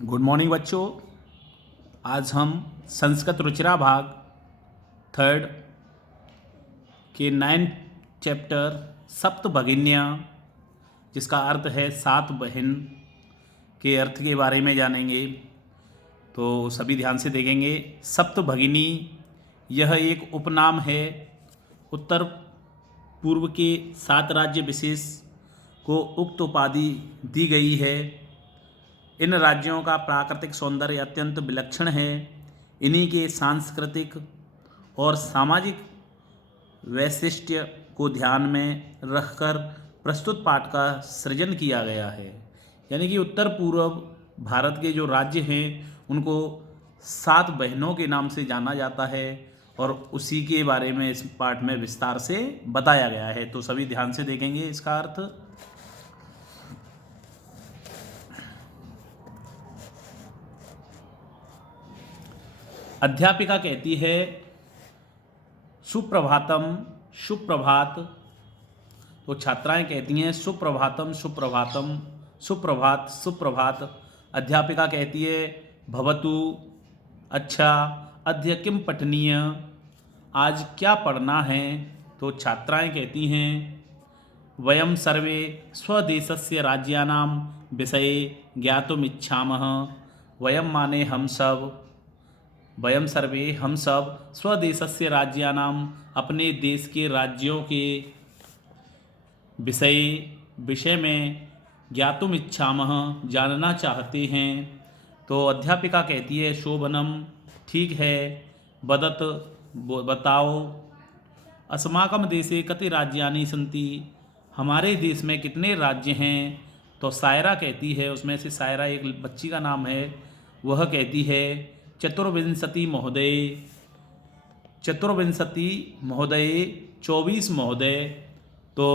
Good morning बच्चों। आज हम संस्कृत रुचिरा भाग थर्ड के 9th चैप्टर सप्त भगिनियाँ, जिसका अर्थ है सात बहन, के अर्थ के बारे में जानेंगे। तो सभी ध्यान से देखेंगे। सप्त भगिनी यह एक उपनाम है। उत्तर पूर्व के 7 राज्य विशेष को उक्त उपाधि दी गई है। इन राज्यों का प्राकृतिक सौंदर्य अत्यंत विलक्षण है। इन्हीं के सांस्कृतिक और सामाजिक वैशिष्ट्य को ध्यान में रखकर प्रस्तुत पाठ का सृजन किया गया है। यानी कि उत्तर पूर्व भारत के जो राज्य हैं उनको 7 बहनों के नाम से जाना जाता है और उसी के बारे में इस पाठ में विस्तार से बताया गया है। तो सभी ध्यान से देखेंगे इसका अर्थ। अध्यापिका कहती है सुप्रभातम, सुप्रभात। तो छात्राएं कहती हैं सुप्रभातम, सुप्रभातम, सुप्रभात, सुप्रभात। अध्यापिका कहती है भवतु, अच्छा। अद्य किम पठनीय, आज क्या पढ़ना है। तो छात्राएं कहती हैं वयम सर्वे स्वदेशस्य राज्यानां विषये ज्ञातुमिच्छामः। वयम माने हम सब, वयम सर्वे हम सब, स्वदेशस्य राज्यानां अपने देश के राज्यों के विषय में ज्ञातुम इच्छामः जानना चाहते हैं। तो अध्यापिका कहती है शोभनम, ठीक है। वदत, बताओ। अस्माकं देशे कति राज्यानि सन्ति, हमारे देश में कितने राज्य हैं। तो सायरा कहती है, उसमें से सायरा एक बच्ची का नाम है, वह कहती है चतुर्विंशति महोदय, चतुर्विंशति महोदय, 24 महोदय। तो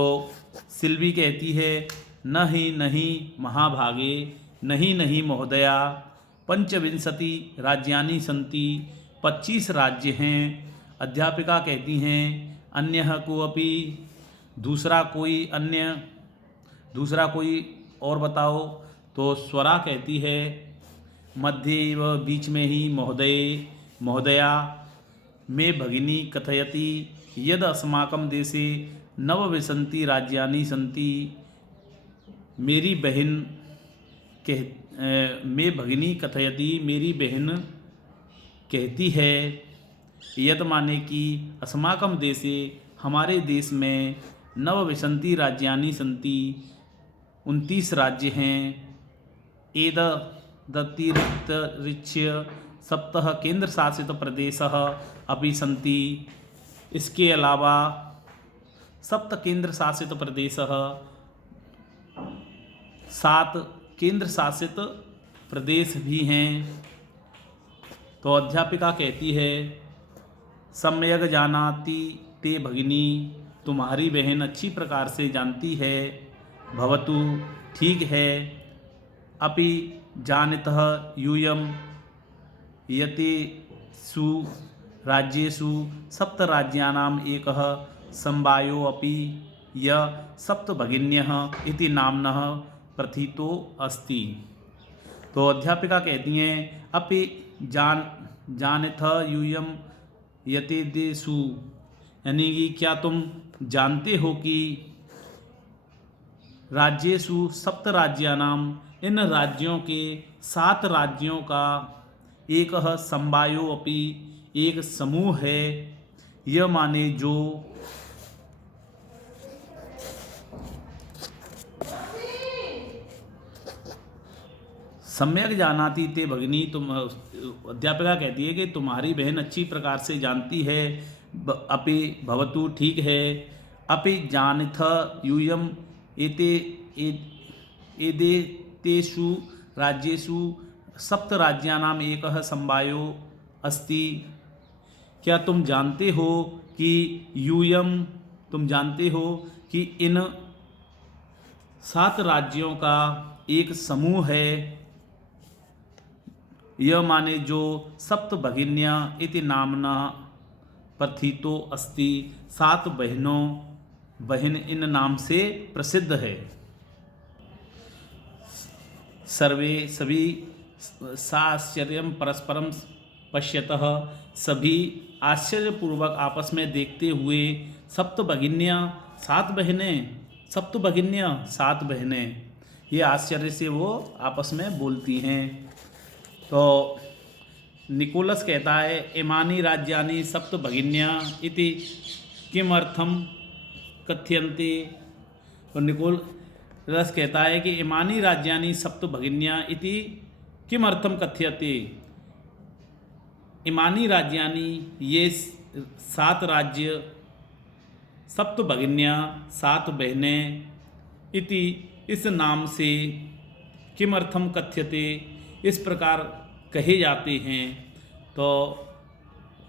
सिल्वी कहती है नहीं नहीं महाभागे, नहीं नहीं महोदया, पंचविंशति राज्यानि सन्ति, 25 राज्य हैं। अध्यापिका कहती हैं अन्यः कोऽपि, दूसरा कोई, अन्य दूसरा कोई और बताओ। तो स्वरा कहती है मध्य व बीच में ही महोदय, महोदया। मे भगिनी कथयति यद अस्माकं देशे नवविंशति राज्यानि सन्ति, मेरी बहन मे भगिनी कथयति, मेरी बहन कहती है, यद माने कि अस्माकं देशे, हमारे देश में, नवविंशति राज्यानि सन्ति, 29 राज्य हैं। एद दतिरिच्य सप्तः केंद्र शासित प्रदेशः अपि सन्ति, इसके अलावा 7 केंद्र शासित प्रदेशः, 7 केंद्र शासित प्रदेश भी हैं। तो अध्यापिका कहती है सम्यक जानाति ते भगिनी, तुम्हारी बहन अच्छी प्रकार से जानती है। भवतु, ठीक है। अपि जानतः यूयं यतेषु राज्येषु सप्तराज्यानाम् एकः समवायो अपि य सप्तभगिन्यः इति नाम्नः प्रथितो अस्ति। तो अध्यापिका कहती हैं अपि जानतः यूयं यतेषु, यानी कि क्या तुम जानते हो कि राज्येषु सप्त राज्यानाम, इन राज्यों के 7 राज्यों का एक समवायो अपि, एक समूह है। यह माने जो, सम्यक जानाति ते भगिनी, तुम, अध्यापिका कहती है कि तुम्हारी बहन अच्छी प्रकार से जानती है। अपि भवतु, ठीक है। अपि जानथ यूयम एतेषु राज्येषु सप्त राज्यानाम एकः समवायो अस्ति, क्या तुम जानते हो कि यूयम, तुम जानते हो कि इन 7 राज्यों का एक समूह है। यह माने जो सप्त भगिन्या इति नामना प्रथितो अस्ति, 7 बहन इन नाम से प्रसिद्ध है। सर्वे, सभी साश्चर्यम परस्परम पश्यतः, सभी आश्चर्यपूर्वक आपस में देखते हुए, सप्त भगिनियाँ, 7 बहनें, सप्त भगिनियाँ, 7 बहनें, ये आश्चर्य से वो आपस में बोलती हैं। तो निकोलस कहता है इमानी राज्यानि सप्त भगिन्या इति किमर्थम कथ्यन्ते। और निकोलस कहता है कि इमानी राज्यानि सप्त भगिन्या इति किमर्थम कथ्यते। इमानी राज्यानि, ये 7 राज्य, सप्त भगिन्या, 7 बहनें, इति, इस नाम से, किमर्थम कथ्यते, इस प्रकार कहे जाते हैं। तो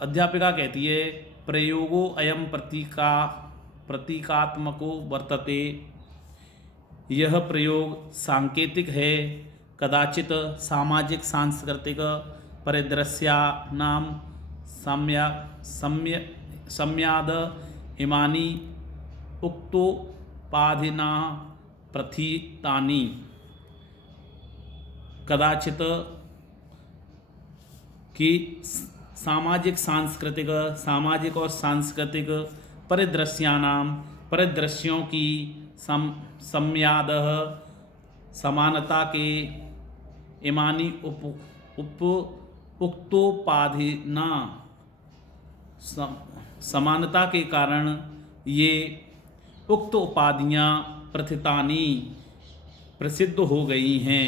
अध्यापिका कहती है प्रयोगो अयम प्रतीकात्मको वर्तते, यह प्रयोग सांकेतिक है, कदाचित सामाजिक सांस्कृतिक परिदृश्यानां सम्याद इमानी उक्तोपाधिना प्रथितानि, कदाचित कि सामाजिक और सांस्कृतिक परिदृश्यों की सम्याद समानता के इमानी उक्तोपाधिना समानता के कारण ये उक्त उपाधियाँ प्रथितानी प्रसिद्ध हो गई हैं।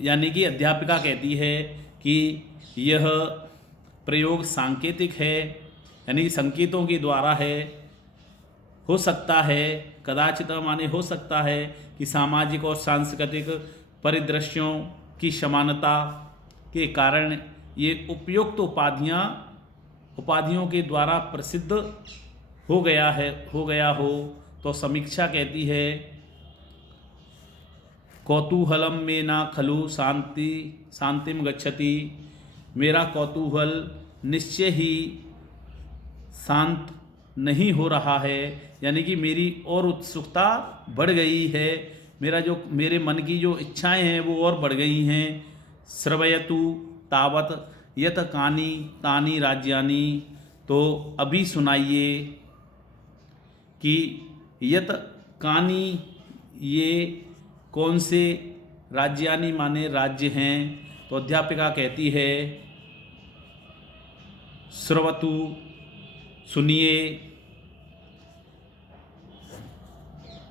यानी कि अध्यापिका कहती है कि यह प्रयोग सांकेतिक है, यानी संकेतों के द्वारा है। हो सकता है, कदाचित माने हो सकता है कि सामाजिक और सांस्कृतिक परिदृश्यों की समानता के कारण ये उपयुक्त उपाधियों के द्वारा प्रसिद्ध हो गया हो। तो समीक्षा कहती है कौतूहलम में ना खलु शांतिम गच्छति, मेरा कौतूहल निश्चय ही शांत नहीं हो रहा है, यानी कि मेरी और उत्सुकता बढ़ गई है, मेरे मन की जो इच्छाएं हैं वो और बढ़ गई हैं। श्रवयतु तावत यत कानी तानी राज्यानि, तो अभी सुनाइए कि यत कानी, ये कौन से राज्यानि माने राज्य हैं। तो अध्यापिका कहती है श्रवतु, सुनिए,